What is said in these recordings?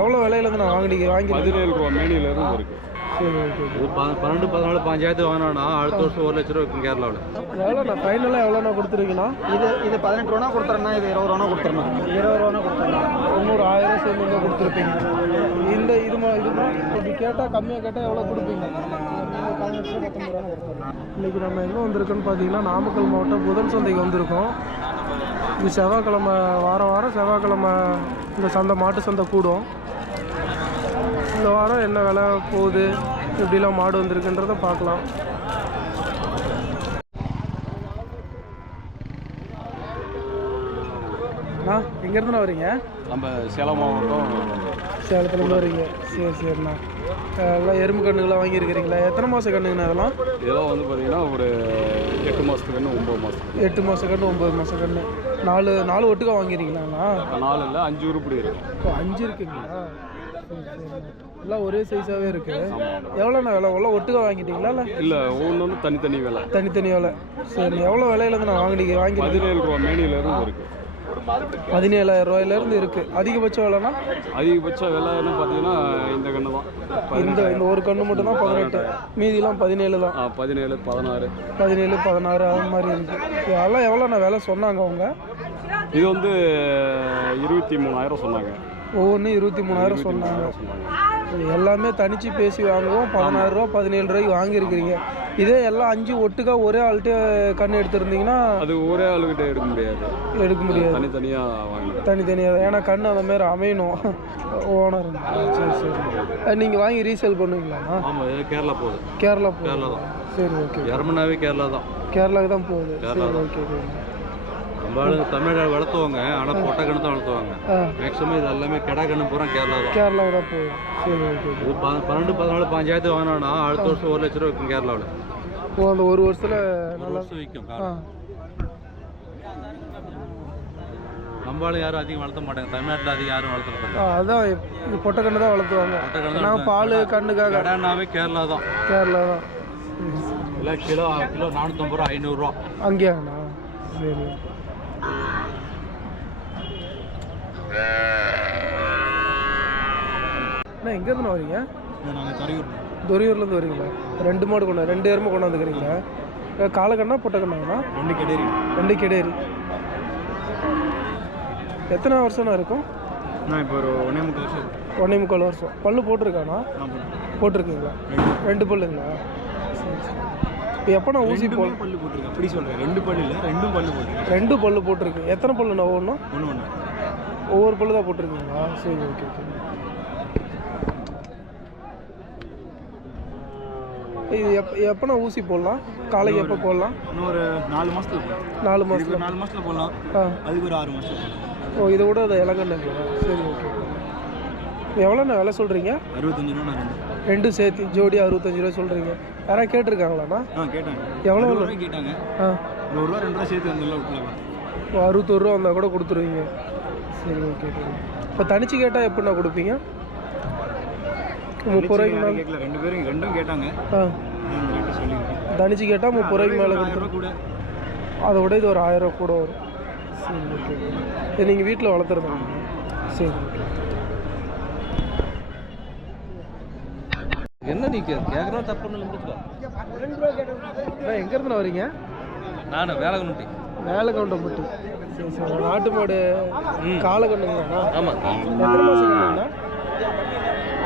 எவ்வளோ விலையிலேருந்து நான் வாங்கி 17 ரூபா மேனியிலேருந்து இருக்குது. சரி ஓகே. 12, 14, 15 வாங்கினா அடுத்த வருஷம் 1 லட்ச ரூபா இருக்கும் கேரளாவில். எவ்வளோண்ணா ஃபைனலாக எவ்வளோண்ணா கொடுத்துருக்கீங்களா? இது 18 ரூபா கொடுத்துறேன்னா, இது 20 ரூபா கொடுத்துறேன். 20 ரூபா கொடுத்துருங்க. இன்னொரு 1000 சேர்ந்து கொடுத்துருப்பீங்க. இப்படி கேட்டால் கம்மியாக கேட்டால் எவ்வளோ கொடுப்பீங்க? இன்றைக்கி நம்ம எங்கே வந்திருக்கோன்னு பார்த்தீங்கன்னா, நாமக்கல் மாவட்டம் புதன் சந்தைக்கு வந்திருக்கோம். இது செவ்வாய்க்கிழமை, வாரம் செவ்வாய்க்கிழமை இந்த சந்தை, மாட்டு சந்தை கூடும். இந்த வாரம் என்ன விலை போகுது, எப்படிலாம் மாடு வந்திருக்குன்றதை பார்க்கலாம். எங்கேருந்துண்ணா வரீங்க? நம்ம சேலம் மாவட்டம். சேலத்துலேருந்து வரீங்க. சரிண்ணா. எல்லாம் எறும்பு கண்ணுங்களாம் வாங்கியிருக்கிறீங்களா? எத்தனை மாதம் கண்ணுங்கண்ணா அதெல்லாம்? இதெல்லாம் வந்து பார்த்தீங்கன்னா ஒரு 8 மாதத்துக்கு கண்ணு, 9 மாதத்துக்கு. 8 மாதம் கண்ணு, 9 மாதம் கண்ணு. 4 ஒட்டுக்கா வாங்கியிருக்கீங்களாண்ணா? 4 இல்லை, 5 உருப்படி இருக்கு. இப்போ 5 இருக்குங்களா? எல்லாம் ஒரே சைஸாகவே இருக்குது. எவ்வளோண்ணா விலை? எவ்வளோ ஒட்டுக்கா வாங்கிட்டீங்களா? இல்லை ஒவ்வொன்று தனித்தனி விலை. தனித்தனி விலை. சரி, எவ்வளோ விலையிலேருந்து நான் வாங்கி 17 ரூபா மேனியிலேருந்து இருக்குது. 17,000 ரூபாயிலேருந்து இருக்குது. அதிகபட்ச விலைனா? அதிகபட்ச விலைன்னு பார்த்தீங்கன்னா இந்த கன்று தான். இந்த ஒரு கன்று மட்டும் தான் 18, மீதிலாம் 17 தான். 17, 16, 16 அது மாதிரி இருக்குது. அதெல்லாம் எவ்வளோண்ணா விலை சொன்னாங்க அவங்க? இது வந்து 23,000 சொன்னாங்க. ஒவ்வொன்றும் 23,000 சொன்னாங்க. எல்லாமே தனிச்சு பேசி வாங்குவோம். 16 ரூபா 17 ரூபாய்க்கு வாங்கியிருக்கிறீங்க. இதே எல்லாம் 5 ஒட்டுக்கா ஒரே ஆள்கிட்ட கன்று எடுத்துருந்தீங்கன்னா அது ஒரே ஆளுகிட்ட எடுக்க முடியாது. தனித்தனியாக வாங்கி தனித்தனியாக. ஏன்னா கன்று அந்த மாதிரி அமையணும் ஓனர். சரி. நீங்கள் வாங்கி ரீசேல் பண்ணுவீங்களா? ஆமாம், கேரளா போகுது. கேரளா தான். சரி ஓகே. ஜெர்மனாவே கேரளாவுக்கு தான் போகுது. சரி ஓகே. நம்ம ஆளுங்க தமிழ்நாடு வளர்த்துவாங்க, ஆனால் பொட்டை கண்ணு தான் வளர்த்துவாங்க. மேக்ஸிமம் இது எல்லாமே கெடா கண்ணு பூரா கேரளாவுக்கு தான் போகுது. சரி ஓகே. 12, 14, 15 வாங்கினா அடுத்த வருஷம் 1 லட்ச ரூபா இருக்கும் கேரளாவில். அந்த ஒரு வருஷத்தில் நல்லா விற்கும். நம்ம ஆளு யாரும் அதிகம் வளர்த்த மாட்டாங்க, தமிழ்நாட்டில் அதிகம் யாரும் வளர்த்த மாட்டாங்க. அதான் பொட்டை கண்ணு தான் வளர்த்துவாங்க. நான் பால் கண்ணுக்காக கடானாவே கேரளா தான். இல்லை, கிலோ 450 ரூபா, 500 ரூபா அங்கேயாண்ணா? சரி. அண்ணா எங்கேருந்து வரீங்க? நாங்கள் துறையூர்லேருந்து வரீங்களா? 2 மாடு 2 எருமை கொண்டாந்துக்கிறீங்களா? காலக்கண்ணா பொட்டக்கண்ணாண்ணா? 2 கெடேரி. எத்தனை வருஷம்னா இருக்கும்? நான் இப்போ ஒரு 1.25 வருஷம். பல்லு போட்டிருக்காண்ணா? போட்டிருக்கீங்களா? 2 பல்லுங்களா? இப்போ எப்போண்ணா ஊசி பல்லு போட்டிருக்கேன்? அப்படி சொல்கிறேன். 2 பல்லு இல்லை, 2 பல்லு போட்டிருக்கேன். 2 பல்லு போட்டிருக்கு. எத்தனை பல்லுண்ணா? ஒவ்வொன்று ஒவ்வொரு பல்லு தான் போட்டிருக்கீங்களா? சரி ஓகே. இது எப்போண்ணா ஊசி போடலாம்? காலைக்கு எப்போ போடலாம்? இன்னும் ஒரு 4 மாதத்தில் 4 மாதத்தில் போடலாம். அதுக்கு ஒரு 6 மாதம். ஓ, இதை விட அது இலங்கண்ணுங்களா? சரி ஓகே. எவ்வளோண்ணா விலை சொல்கிறீங்க? 65 ரூபா. 2 சேர்த்து ஜோடி 65 ரூபா சொல்கிறீங்க. யாராவது கேட்டிருக்காங்களாண்ணா? கேட்டாங்க. எவ்வளோ கேட்டாங்க? 1 ரூபா 2 ரூபா சேர்த்து வந்துடலாம் விட்டுலாம். 61 ரூபா வந்தால் கூட கொடுத்துருவீங்க. சரி ஓகே. இப்போ தனிச்சு கேட்டால் எப்படிண்ணா கொடுப்பீங்க? 30 ரூபாய்க்கு கேட்கல. 2 பேரும் 2ம் கேட்டாங்க. தனிச்சு கேட்டால் 30 ரூபாய்க்கு மேலே கொடுத்துருவோம். அதை விட இது ஒரு 1000 ரூபா கூட வரும். சரி ஓகே. இது நீங்கள் வீட்டில் வளர்த்துருந்தாங்க? சரி ஓகே. என்ன நீ கேட்குறோம் தப்பு முடிச்சுக்கோ. எங்கேருந்து வரீங்க? நான் வேலைக்கணுட்டி. வேலைக்கவுண்டம்பட்டி. சரி. நாட்டு மாடு காலக்கண்ணுங்கண்ணா? ஆமாம். எத்தனை மாதம் கண்ணுங்கண்ணா?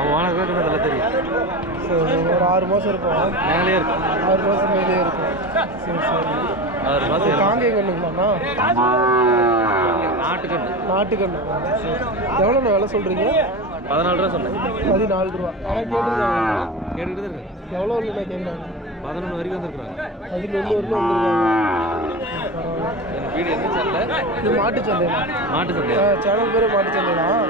அவன் நல்லா தெரியும். சரி, ஒரு 6 மாதம் இருக்கும். மேலே இருக்கும். 6 மாதம் மேலே இருக்கும். சரி. 6 மாதம். காங்கை கண்ணுங்களாண்ணா? நாட்டுக்கண்ணு. சரி. எவ்வளோண்ணா விலை சொல்கிறீங்க? 14 ரூபா சொன்னேன். 14 ரூபா. ஆனால் கேட்டுருக்காங்க. கேட்டுக்கிட்டு இருக்கு. எவ்வளோ இல்லைண்ணா கேட்குறாங்க? 11 வரைக்கும் வந்துருக்குறாங்க. 11 வரைக்கும் வந்துருக்காங்க. வீடு எந்த சந்தை? இது மாட்டு சந்தை. சேனல் பேர் மாட்டு சந்தை தான்.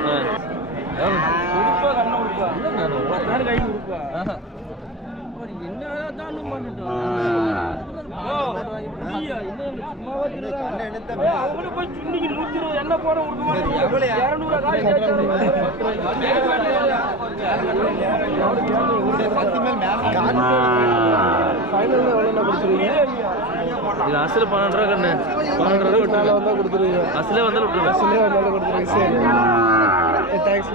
இது அசல் 12 ரூபா கண்ணு. 12 ரூபா வந்தால் கொடுத்துருவீங்க. அசலே வந்தாலும் கொடுத்துருவீங்க. சரி. தேங்க்ஸ்.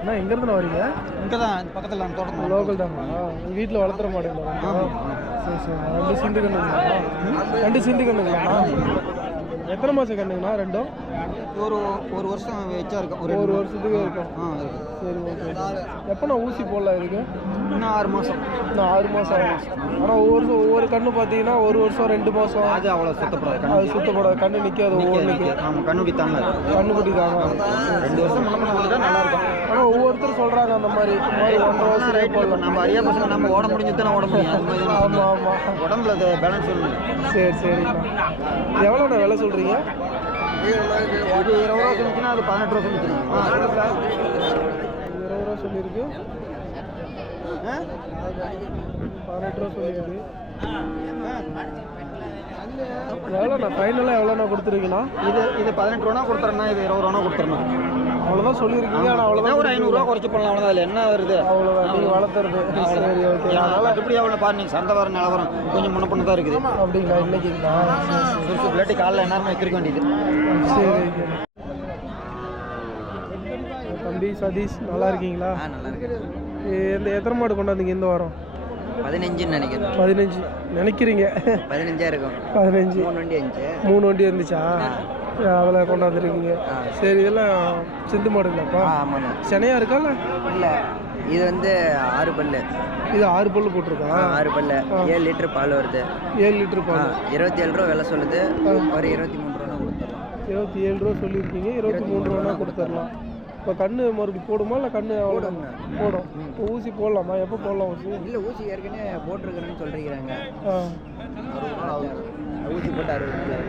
அண்ணா எங்கேருந்து வரீங்க? இங்கே தான் பக்கத்தில் தோட்டம் லோக்கல் தாங்களா? வீட்டில் வளர்த்துற மாடுங்களா? சரி சரி. 2 சிந்து கண்ணுங்களா? 2 சிந்து கண்ணுங்களா? எத்தனை மாதம் கண்ணுங்கண்ணா ரெண்டும்? ஒரு வருஷம் வச்சா இருக்கும். ஒரு வருஷத்துக்கு இருக்கும். சரி ஓகே. எப்போ நான் ஊசி போடலாம் இதுக்கு? இன்னும் 6 மாதம். இன்னும் 6 மாதம் ஆகும். ஆனால் ஒவ்வொரு கண்ணு பார்த்தீங்கன்னா 1 வருஷம் 2 மாதம் அது அவ்வளோ சுத்தப்படாது. அது சுத்தப்படாது. கண்ணு நிற்காது ஒவ்வொன்றுக்கு. ஆமாம், கண்ணுடி தாங்க. கண்ணுக்குட்டி தாங்க. 2 வருஷம் முன்ன வந்துட்டா நல்லா இருக்கும். ஆனால் ஒவ்வொருத்தரும் சொல்கிறாங்க அந்த மாதிரி 1.5 வருஷம் ரைட் போடலாம். நம்ம அறியா பசங்க நம்ம ஓட முடிஞ்சு தானே ஓட முடியும். அது மாதிரி ஆமாம் ஆமாம். உடம்புல அது பேலன்ஸ் வேணும். சரி சரிண்ணா. எவ்வளோண்ணா விலை சொல்கிறீங்க? இது 20 ரூபா சொன்னிச்சுன்னா அது 18 ரூபா சொன்னிச்சுன்னா 20 ரூபா சொல்லியிருக்கு. 18 ரூபா சொல்லியிருக்கு. எவ்வளோண்ணா ஃபைனலாக எவ்வளோண்ணா கொடுத்துருக்கீங்கண்ணா? இது 18 ரூபா கொடுத்துறேன்னா இது 20 ரூபா கொடுத்துறணும். அவ்வளோதான் சொல்லியிருக்கீங்க. ஆனால் அவ்வளோதான். ஒரு 500 ரூபா குறைச்சி பண்ணலாம். அவ்வளோதான். அதில் என்ன வருது? அவ்வளோதான். நீங்கள் வளர்த்துறது. சரி ஓகே. அதனால் கட்டுப்படி அவ்வளோ பாரு. நீங்கள் சந்தை வர நிலவரம் கொஞ்சம் முன்ன பண்ண தான் இருக்குது. அப்படிங்களா? இன்னைக்குங்களா? சுறுசு பிள்ளைட்டு காலைல எல்லாருமே வைத்திருக்க வேண்டியது. சரி ஓகே. தம்பி சதீஷ் நல்லா இருக்கீங்களா? நல்லா இருக்கு. எத்தனை மாடு கொண்டாந்தீங்க இந்த வாரம்? 15 நினைக்கிறேன். 15 நினைக்கிறீங்க? 15 இருக்கும். 15. 3 வண்டி இருந்துச்சு. 3 வண்டி இருந்துச்சா? அதில் கொண்டாந்துருக்கீங்க. சரி. இதெல்லாம் சிந்து மாடுங்களாப்பா? ஆமாண்ணா. செனையாக இருக்கால? இல்லை, இது வந்து 6 பல்லு. இது 6 பல்லு போட்டிருக்கா? 6 பல்லு. 7 லிட்டர் பால் வருது. 7 லிட்டர் பால். 27 ரூபா விலை சொல்லுது. ஒரு 23 ரூபா கொடுத்துடலாம். 27 ரூபா சொல்லியிருக்கீங்க. 23 ரூபா கொடுத்துடலாம். இப்போ கண்ணு மறுபடியும் போடுமா இல்லை கண்ணு போடும்? இப்போ ஊசி போடலாமா? எப்போ போடலாம் ஊசி? இல்லை, ஊசி ஏற்கனவே போட்டிருக்கிறேன்னு சொல்லிக்கிறாங்க. ஊசி போட்டு 60 நாள்.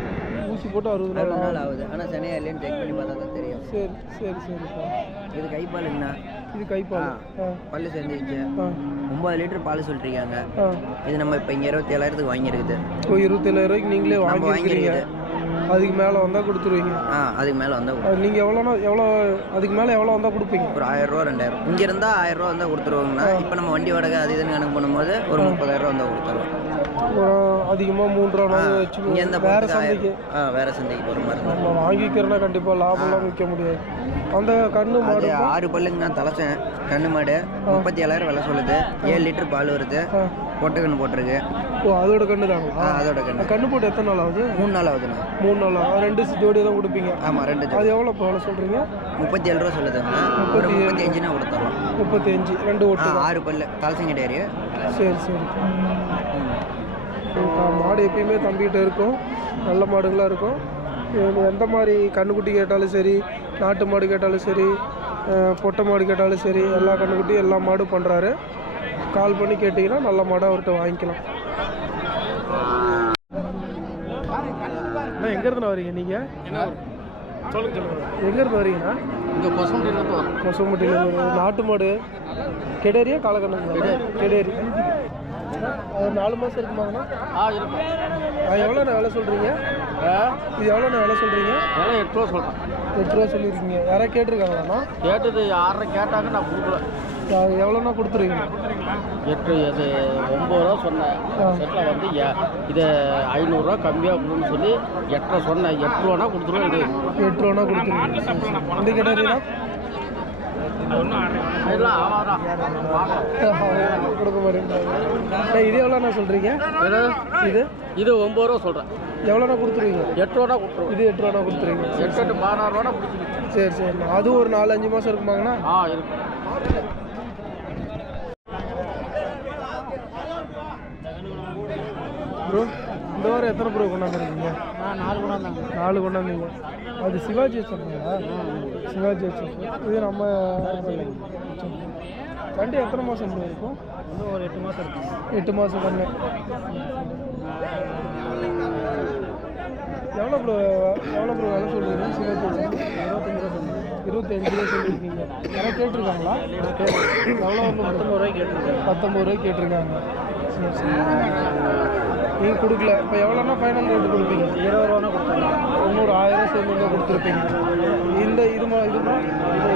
ஊசி போட்டு 60 நாள் ஆகுது. ஆனால் சனியா இல்லைன்னு செக் பண்ணி பார்த்தா தான் தெரியும். சரி சரி சரிப்பா. இது கைப்பாலுங்கண்ணா. இது கைப்பால். பல்லு சேர்ந்துச்சு. 9 லிட்டர் பால் சொல்லிருக்காங்க. இது நம்ம இப்போ இங்கே 27,000 வாங்கியிருக்குது. ஓ, 27,000 ரூபாய்க்கு நீங்களே வாங்கிக்கிறீங்க. அதுக்கு மேலே வந்தால் கொடுத்துருவீங்க? அதுக்கு மேலே வந்தால் நீங்கள் எவ்வளோ அதுக்கு மேலே எவ்வளோ வந்தால் கொடுப்பீங்க? ஒரு 1000 ரூபா 2000. இங்கே இருந்தால் 1000 ரூபா வந்தால் கொடுத்துருவாங்கண்ணா. இப்போ நம்ம வண்டி வாடகை அது இதுன்னு கணக்கு பண்ணும்போது ஒரு 30,000 ரூபா வந்தால் கொடுத்துருவோம். அதிகமாக 3 ரூபா வச்சு வேறு சந்தைக்கு வேறு சந்தைக்கு போகிற மாதிரி நம்ம வாங்கிக்கிறோன்னா கண்டிப்பாக லாபம்லாம் விற்க முடியாது. அந்த கண்ணு மாடு 6 பல்லுங்கண்ணா. தலைச்சேன் கண்ணு மாடு 37,000 விலை சொல்லுது. 7 லிட்டர் பால் வருது. பொட்டை கண்ணு போட்டிருக்கு. ஓ, அதோட கண்ணு தாங்களா? அதோட கண்ணு. கண்ணு போட்டு எத்தனை நாள் ஆகுது? 3 நாள் ஆகுதுண்ணா. 3 நாள் ஆகும். 2 ஜோடி தான் கொடுப்பீங்க? ஆமாம், 2 ஜோடி. அது எவ்வளோ எவ்வளோ சொல்கிறீங்க? 37 ரூபா சொல்லுதுங்கண்ணா. ஒரு 35னா கொடுத்துடலாம். 35. 2 ஓட்டு. 6 பல்லு. தலைச்சங்கடேரி. சரி சரி. மாடு எப்பயுமே தம்பிக்கிட்ட இருக்கும். நல்ல மாடுகளாக இருக்கும். எந்த மாதிரி கண்ணுக்குட்டி கேட்டாலும் சரி, நாட்டு மாடு கேட்டாலும் சரி, பொட்டை மாடு கேட்டாலும் சரி, எல்லா கண்ணுக்குட்டியும் எல்லா மாடும் பண்ணுறாரு. கால் பண்ணி கேட்டிங்கன்னா நல்ல மாடாக அவர்கிட்ட வாங்கிக்கலாம். அண்ணா எங்கேருந்து வரீங்க நீங்கள்? சொல்லுங்க. எங்கேருந்து வரீங்கண்ணா? இங்கே கொசம்பட்டியிலேருந்து வரும். கொசம்பட்டியிலேருந்து. நாட்டு மாடு கெடேரியா காலக்கண்ணுங்களா? கெடேரி. 4 மாதம் இருக்குமாங்கண்ணா? எவ்வளோண்ணா விலை சொல்கிறீங்க? இது எவ்வளோண்ணா விலை சொல்கிறீங்க? விலை 8 ரூபா சொல்கிறேன். 8 ரூபா சொல்லியிருக்கீங்க. யாராவது கேட்டிருக்காங்களாண்ணா? கேட்டது 6.5 கேட்டாங்க. நான் கொடுக்கல. எவ்வளோண்ணா கொடுத்துருவீங்க? 8 இது 9 ரூபா சொன்னேன். செட்டில் வந்து இதை 500 ரூபா கம்மியாக கொடுன்னு சொல்லி 8 சொன்னேன். 8 ரூபானா கொடுத்துருவேன். 8 ரூபானா கொடுத்துருவீங்க. இந்த கேட்டாரியா கொடுக்க மாட்டேங்கிறாங்க. இது எவ்வளோண்ணா சொல்கிறீங்க? இது 9 ரூபா சொல்கிறேன். எவ்வளோண்ணா கொடுத்துருவீங்க? 8 ரூபா கொடுத்துருவோம். இது 8 ரூபா கொடுத்துருவீங்க. 8 16 ரூபா கொடுத்துருவீங்க. சரி சரிண்ணா. அதுவும் ஒரு 4-5 மாதம் இருக்குமாங்கண்ணா? இருக்கும். ப்ரோ, இந்த வாரம் எத்தனை ப்ரோ கொண்டாந்துருக்கீங்க? 4 கொண்டாந்தாங்க. 4 கொண்டாந்தீங்க. அது சிவாஜி வச்சுருக்கீங்களா? சிவாஜி வச்சுருக்கோம். இது நம்ம வண்டி எத்தனை மாதம் இருக்கும்? இன்னும் ஒரு 8 மாதம் இருக்கும். 8 மாதம் கண்ணு. எவ்வளோ ப்ரோ வேலை சொல்லுவீங்க? சிவாஜி 25 ரூபா 25 ரூபா சொல்லியிருக்கீங்க. யாராவது கேட்டிருக்காங்களா? எவ்வளோ? 19 ரூபாய்க்கு கேட்டிருக்காங்க. 19 ரூபாய்க்கு கேட்டிருக்காங்க. சரி சரி. நீங்கள் கொடுக்கல. இப்போ எவ்வளோன்னா ஃபைனல் ரேட்டு கொடுப்பீங்க? 20 ரூபானா கொடுத்துருங்க. இன்னொரு 1000 சேர்ந்து கொடுத்துருப்பீங்க. இந்த இது இது ப்ரோ இது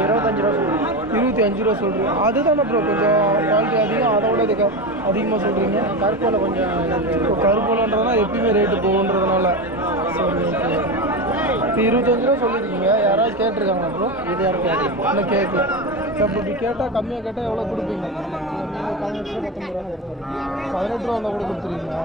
25 ரூபா சொல்லுங்கள். 25 ரூபா சொல்கிறீங்க. அதுதானே ப்ரோ கொஞ்சம் குவாலிட்டி அதிகம், அதோட இதுக்கு அதிகமாக சொல்கிறீங்க. கருப்போல கொஞ்சம் இப்போ கருப்பூலன்றதுனா எப்பயுமே ரேட்டு போகுன்றதுனால. சரி ஓகே. இப்போ 25 ரூபா சொல்லியிருக்கீங்க. யாராவது கேட்டிருக்காங்களா ப்ரோ? இது யாரும் கேட்கல. இல்லை கேட்கல. இப்போ இப்படி கேட்டால் கம்மியாக கேட்டால் எவ்வளோ கொடுப்பீங்க? 18 ரூபா 19 ரூபா கொடுத்துருங்க. 18 ரூபா வந்தால் கூட கொடுத்துருவீங்களா?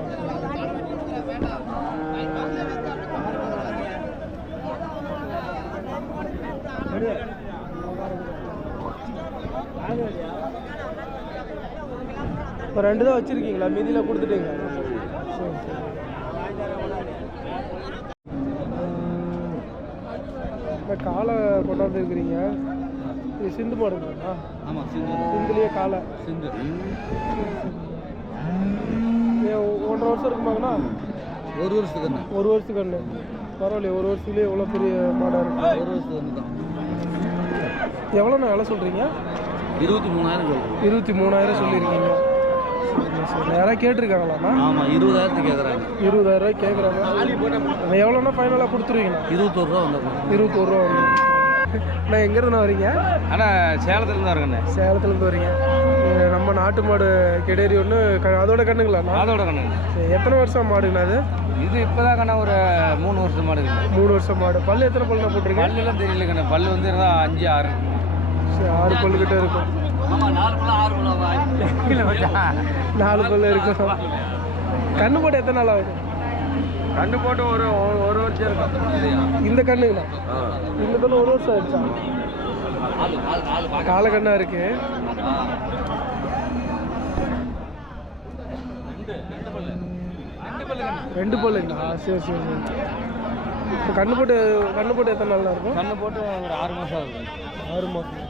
இப்போ 2 தான் வச்சுருக்கீங்களா? மீதியில் கொடுத்துட்டீங்க. சரி சரி. இந்த காலை கொண்டாந்து இருக்கிறீங்க. இது சிந்து மாடுங்களா? ஆமாம், சிந்து. சிந்துலேயே காலை. சிந்து. 1.5 வருஷம் இருக்குமாங்கண்ணா? 1 வருஷத்துக்கு என்ன? 1 வருஷத்துக்கு ஒன்று. பரவாயில்லையே, 1 வருஷத்துலேயே எவ்வளோ பெரிய மாடாக இருக்குது. 1 வருஷத்துக்கு ஒன்று தான். எவ்வளோண்ணா விலை சொல்கிறீங்க? 23,000 சொல்கிறேன். 23,000 சொல்லியிருக்கீங்க. சரி, யாராவது கேட்டிருக்காங்களாண்ணா? ஆமாம், 20,000 கேட்குறாங்க. 20,000 ரூபாய் கேட்குறாங்க. எவ்வளோண்ணா ஃபைனலாக கொடுத்துருவீங்கண்ணா? 21 ரூபா வந்துருக்கோம். 21 ரூபா வந்து. நான் எங்கேருந்து வரீங்க? ஆனால் சேலத்துலேருந்து வரேங்கண்ணே. சேலத்துலேருந்து வரீங்க. நம்ம நாட்டு மாடு கெடேரி ஒன்று அதோட கண்ணுங்களாண்ணா? அதோட கண்ணுங்க. சரி, எத்தனை வருஷம் மாடுங்கண்ணா அது? இது இப்போ தான் கண்ணா ஒரு 3 வருஷம் மாடு இருக்குது. 3 வருஷம் மாடு. பல்லு எத்தனை பல்லுண்ணா போட்டிருக்கீங்க? பல்லுலாம் தெரியல கண்ணா. பல்லு வந்து 5, 6. சரி, 6 பல்லுக்கிட்ட இருக்கும். 4 பல்லு இருக்கும். கண்ணு போட்டு எத்தனை நாள் ஆகுது? கண்ணு போட்டு ஒரு வருஷம் இருக்கும். இந்த கண்ணுங்கண்ணா? இந்த கண்ணு 1 வருஷம் ஆயிடுச்சா? கால கண்ணா இருக்கு. ரெண்டு பல்லுங்களா? சரி சரி சரி. இப்போ கண்ணு போட்டு எத்தனை நாள் இருக்கும்? கண்ணு போட்டு ஒரு 6 மாதம் ஆகுது. 6 மாதம்.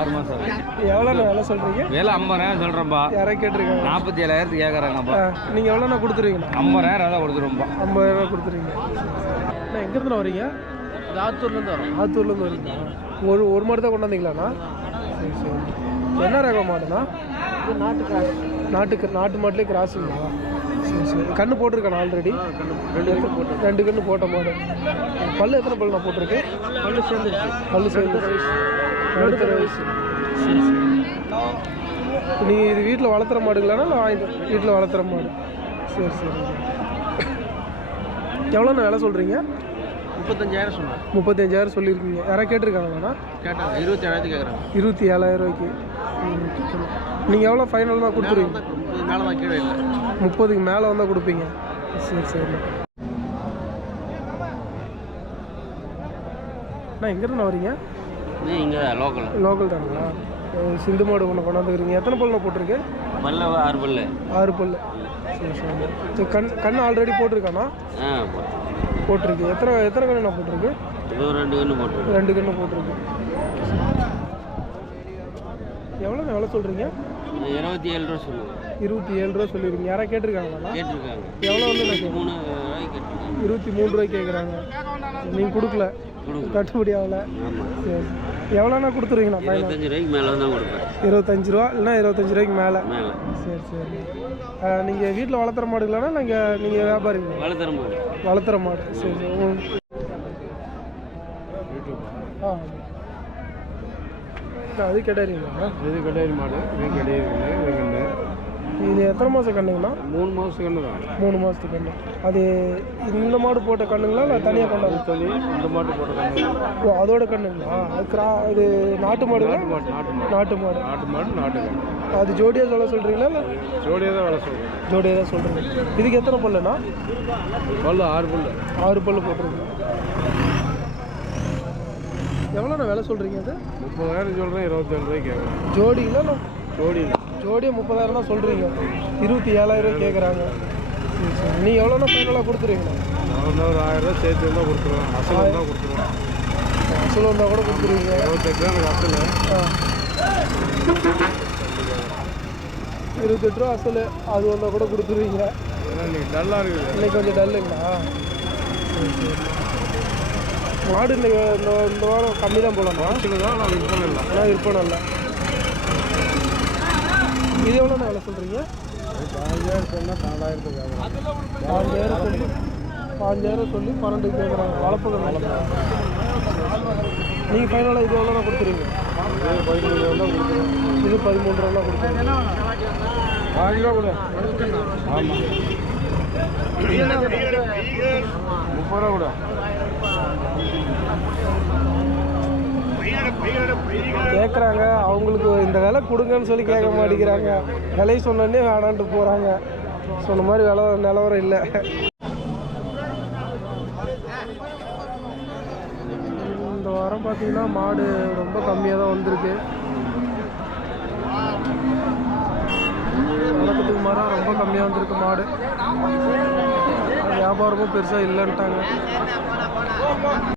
6 மாதம் ஆகுது. எவ்வளோண்ணா விலை சொல்கிறீங்க? வேலை 50,000 சொல்கிறேன்ப்பா. யாராவது கேட்டிருக்காங்க? 47,000 கேட்குறாங்கப்பா. நீங்கள் எவ்வளோண்ணா கொடுத்துருவீங்கண்ணா? 50,000 தான் கொடுத்துருவோம்ப்பா. 50,000 கொடுத்துருவீங்க. அண்ணா எங்கேருந்து வரீங்க? ஆத்தூர்லேருந்து வரோம். ஆத்தூர்லேருந்து வரீங்களா? ஒரு மாடு தான் கொண்டாந்தீங்களாண்ணா? சரி சரி. என்ன ரகம் மாடுண்ணா? இது நாட்டு மாட்டுலேயே கிராஸுங்களா? சரி சரி. கண்ணு போட்டிருக்காண்ணா ஆல்ரெடி? 2 கண்ணு போட்ட மாடு. பல்லு எத்தனை பல்லுண்ணா போட்டிருக்கு? பல்லு சேர்ந்துருச்சு. பல்லு சேர்ந்து நடுத்தர வயசு. சரி சரி. நீங்கள் இது வீட்டில் வளர்த்துற மாடுங்களாண்ணா? இல்லை வாங்கிட்டு வீட்டில் வளர்த்துற மாடு? சரி சரி. எவ்வளோண்ணா விலை சொல்கிறீங்க? 35,000 சொன்னேன். 35,000 சொல்லியிருக்கீங்க. யாராவது கேட்டிருக்காங்களாண்ணா? கேட்டாங்க. 27,000 கேட்குறாங்க. 27,000 ரூபாய்க்கு. நீங்கள் எவ்வளோ ஃபைனல் தான் கொடுத்துருவீங்க? மேலே தான் கீழே இல்லை. 30க்கு மேலே வந்தால் கொடுப்பீங்க. சரி சரி. அண்ணா எங்கேருந்து வரீங்க? இங்கே லோக்கல். லோக்கல் தானுங்களா? சிந்து மாடு ஒன்று கொண்டாந்துக்கிறீங்க. எத்தனை பல்லுண்ணா போட்டிருக்கு? பல்ல 6 பல்லு. 6 பல்லு. சரி சரி. சரி, கண் ஆல்ரெடி போட்டிருக்காண்ணா? போட்டிருக்கு. எத்தனை கண்ணுண்ணா போட்டிருக்கு? இது 2 கன்று போட்டிருக்கு. 2 கன்று போட்டிருக்கு. எவ்வளோ சொல்கிறீங்க? 27 ரூபா சொல்லுங்கள். 27 ரூபா சொல்லியிருக்கீங்க. யாராவது கேட்டிருக்காங்களா? கேட்டிருக்காங்க. எவ்வளோ வந்து 3 ரூபாய்க்கு கேட்டிருக்காங்க. 23 ரூபாய்க்கு கேட்குறாங்க. நீங்கள் கொடுக்கல? கட்டுப்படி ஆகலை. சரி. எவ்வளோண்ணா கொடுத்துருவீங்கண்ணா? 25 ரூபாய்க்கு மேலே தான் கொடுப்பேன். 25 ரூபா இல்லைன்னா 25 ரூபாய்க்கு மேலே. சரி சரி. நீங்கள் வீட்டில் வளர்த்துற மாடுங்களாண்ணா? நீங்கள் வியாபாரிங்களா? வளர்த்துற மாடு. சரி சரி. அது கிடையாதுங்களா? இது கடையரி மாடு. இது கடையரி கண்ணு. இது எத்தனை மாதம் கண்ணுங்கண்ணா? 3 மாதத்துக்கு கண்ணு தான். 3 மாதத்துக்கு கண்ணு. அது இந்த மாடு போட்ட கண்ணுங்களா இல்லை தனியாக கொண்டாந்து சொல்லி இந்த மாட்டு போட்ட கண்ணு? ஓ, அதோட கண்ணுங்களா? அது நாட்டு மாடுங்களா? நாட்டு மாடு. நாட்டு கண்ணு. அது ஜோடியாக சொல்ல சொல்கிறீங்களா? இல்லை ஜோடியாக தான் வேலை சொல்கிறேன். ஜோடியாக தான் சொல்கிறீங்க. இதுக்கு எத்தனை பல்லுண்ணா? பல்லு 6 பல்லு. 6 பல்லு போட்டிருக்கு. எவ்வளோண்ணா விலை சொல்கிறீங்க? அது 30,000 சொல்கிறேன். 27 ரூபாய்க்கு கேட்குறேன். ஜோடிங்களா? இல்லை ஜோடியே 30,000 தான் சொல்கிறீங்க. 27,000 ரூபாய் கேட்குறாங்க. சரி சரி. நீங்கள் எவ்வளோண்ணா ஃபைனலாக கொடுத்துருவீங்களா? நான் ஒரு 1000 ரூபா சேர்த்து தான் கொடுத்துருவேன். அசல் தான் கொடுத்துருவேன். அசல் வந்தால் கூட கொடுத்துருவீங்க. 28 ரூபா எனக்கு அசல். 28 ரூபா அசல். அது வந்தால் கூட கொடுத்துருவீங்க. ஏன்னா இன்னைக்கு டல்லாக இருக்குது. இன்னைக்கு கொஞ்சம் டல்லுங்களா? சரி சரி. மாடு இந்த வாரம் கம்மி தான் போகலாம். வாட்சில் தான் நான் விற்பனை இல்லை. ஆனால் விற்பனை இல்லை. இது எவ்வளோண்ணா விலை சொல்கிறீங்க? 5000 சொன்னால் 4000 5000 சொல்லி 12 கேட்குறாங்க. வளர்ப்பு நீங்கள் ஃபைனலாக இது எவ்வளோண்ணா கொடுத்துருவீங்க? இது 13 ரூபா கொடுத்துருங்க. 5 ரூபா கூட. ஆமாம் 30 ரூபா கூட. கேட்குறாங்க, அவங்களுக்கு இந்த விலை கொடுங்கன்னு சொல்லி கேட்க மாட்டேங்கிறாங்க. விலை சொன்னோடனே வேணான்ட்டு போகிறாங்க. சொன்ன மாதிரி நிலவரம் இல்லை. இந்த வாரம் பார்த்தீங்கன்னா மாடு ரொம்ப கம்மியாக தான் வந்திருக்கு. வழக்கத்துக்கு மாறாக ரொம்ப கம்மியாக வந்திருக்கு மாடு. வியாபாரமும் பெருசாக இல்லைன்ட்டாங்க.